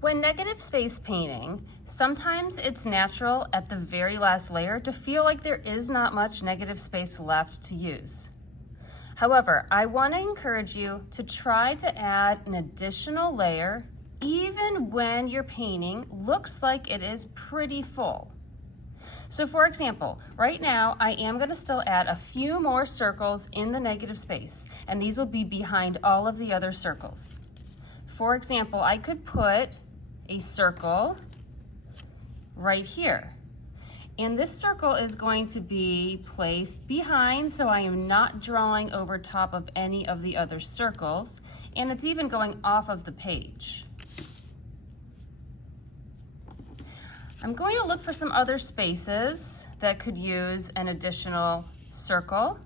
When negative space painting, sometimes it's natural at the very last layer to feel like there is not much negative space left to use. However, I want to encourage you to try to add an additional layer even when your painting looks like it is pretty full. So for example, right now I am going to still add a few more circles in the negative space, and these will be behind all of the other circles. For example, I could put a circle right here. And this circle is going to be placed behind, so I am not drawing over top of any of the other circles, and it's even going off of the page. I'm going to look for some other spaces that could use an additional circle.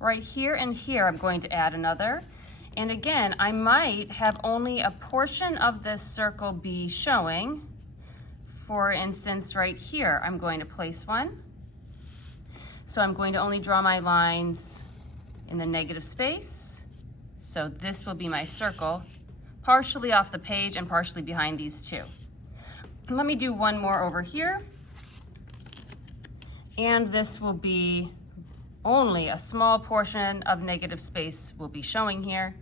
Right here and here I'm going to add another. And again, I might have only a portion of this circle be showing. For instance, right here, I'm going to place one. So I'm going to only draw my lines in the negative space. So this will be my circle, partially off the page and partially behind these two. Let me do one more over here. And this will be only a small portion of negative space will be showing here,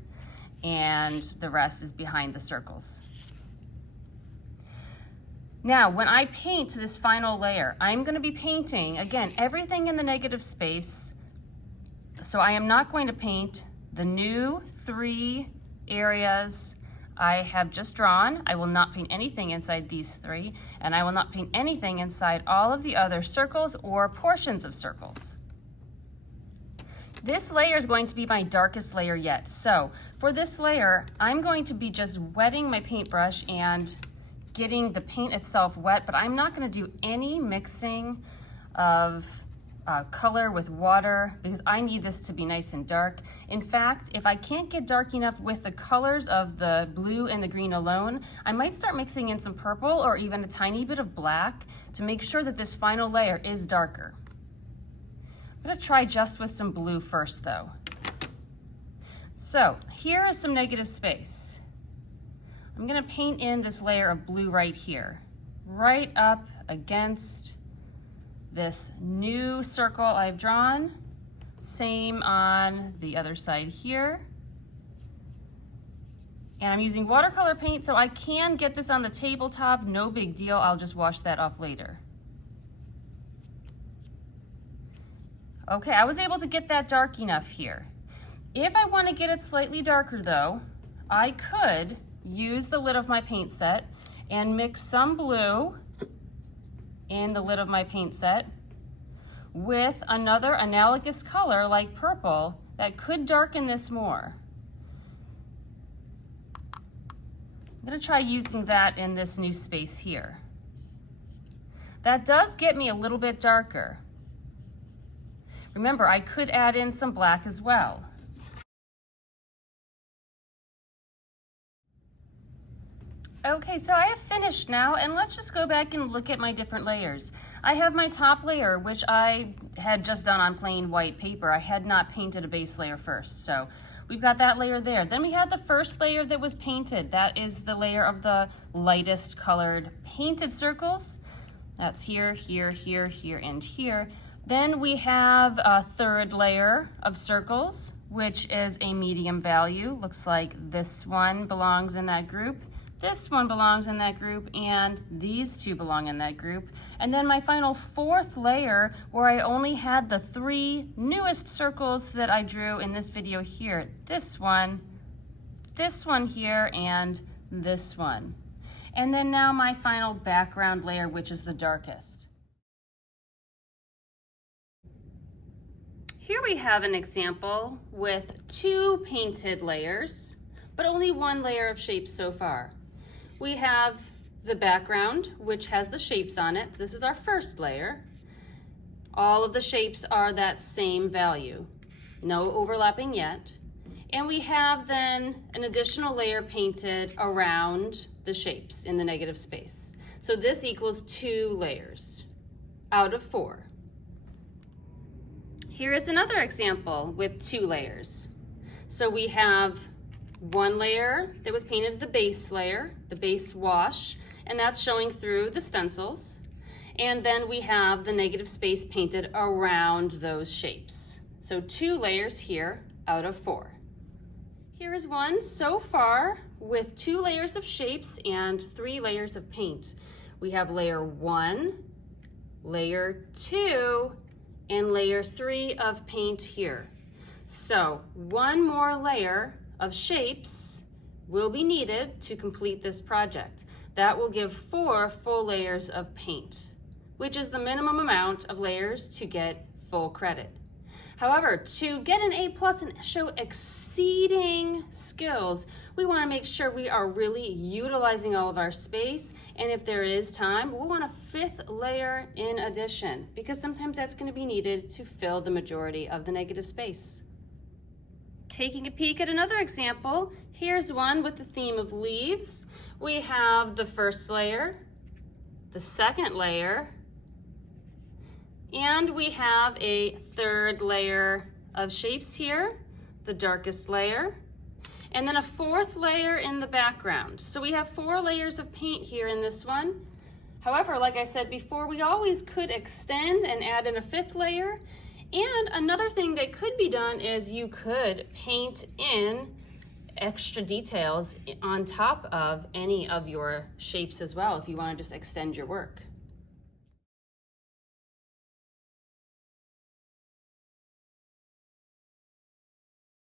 and the rest is behind the circles. Now, when I paint this final layer, I'm going to be painting, again, everything in the negative space. So I am not going to paint the new 3 areas I have just drawn. I will not paint anything inside these 3, and I will not paint anything inside all of the other circles or portions of circles. This layer is going to be my darkest layer yet. So for this layer, I'm going to be just wetting my paintbrush and getting the paint itself wet, but I'm not going to do any mixing of color with water because I need this to be nice and dark. In fact, if I can't get dark enough with the colors of the blue and the green alone, I might start mixing in some purple or even a tiny bit of black to make sure that this final layer is darker. I'm going to try just with some blue first though. So here is some negative space. I'm going to paint in this layer of blue right here, right up against this new circle I've drawn. Same on the other side here. And I'm using watercolor paint, so I can get this on the tabletop, no big deal. I'll just wash that off later. Okay, I was able to get that dark enough here. If I want to get it slightly darker though, I could use the lid of my paint set and mix some blue in the lid of my paint set with another analogous color like purple that could darken this more. I'm going to try using that in this new space here. That does get me a little bit darker. Remember, I could add in some black as well. Okay, so I have finished now, and let's just go back and look at my different layers. I have my top layer, which I had just done on plain white paper. I had not painted a base layer first, so we've got that layer there. Then we had the first layer that was painted. That is the layer of the lightest colored painted circles. That's here, here, here, here, and here. Then we have a third layer of circles, which is a medium value. Looks like this one belongs in that group. This one belongs in that group, and these two belong in that group. And then my final fourth layer, where I only had the 3 newest circles that I drew in this video here. This one here, and this one. And then now my final background layer, which is the darkest. Here we have an example with 2 painted layers, but only 1 layer of shapes so far. We have the background, which has the shapes on it. This is our first layer. All of the shapes are that same value. No overlapping yet. And we have then an additional layer painted around the shapes in the negative space. So this equals 2 layers out of 4. Here is another example with 2 layers. So we have one layer that was painted the base layer, the base wash, and that's showing through the stencils. And then we have the negative space painted around those shapes. So 2 layers here out of 4. Here is one so far with 2 layers of shapes and 3 layers of paint. We have layer 1, layer 2, and layer 3 of paint here. So 1 more layer of shapes will be needed to complete this project. That will give 4 full layers of paint, which is the minimum amount of layers to get full credit. However, to get an A+ and show exceeding skills, we want to make sure we are really utilizing all of our space, and if there is time, we'll want a 5th layer in addition, because sometimes that's going to be needed to fill the majority of the negative space. Taking a peek at another example, here's one with the theme of leaves. We have the 1st layer, the 2nd layer, and we have a 3rd layer of shapes here, the darkest layer, and then a 4th layer in the background. So we have 4 layers of paint here in this one. However, like I said before, we always could extend and add in a 5th layer. And another thing that could be done is you could paint in extra details on top of any of your shapes as well if you want to just extend your work.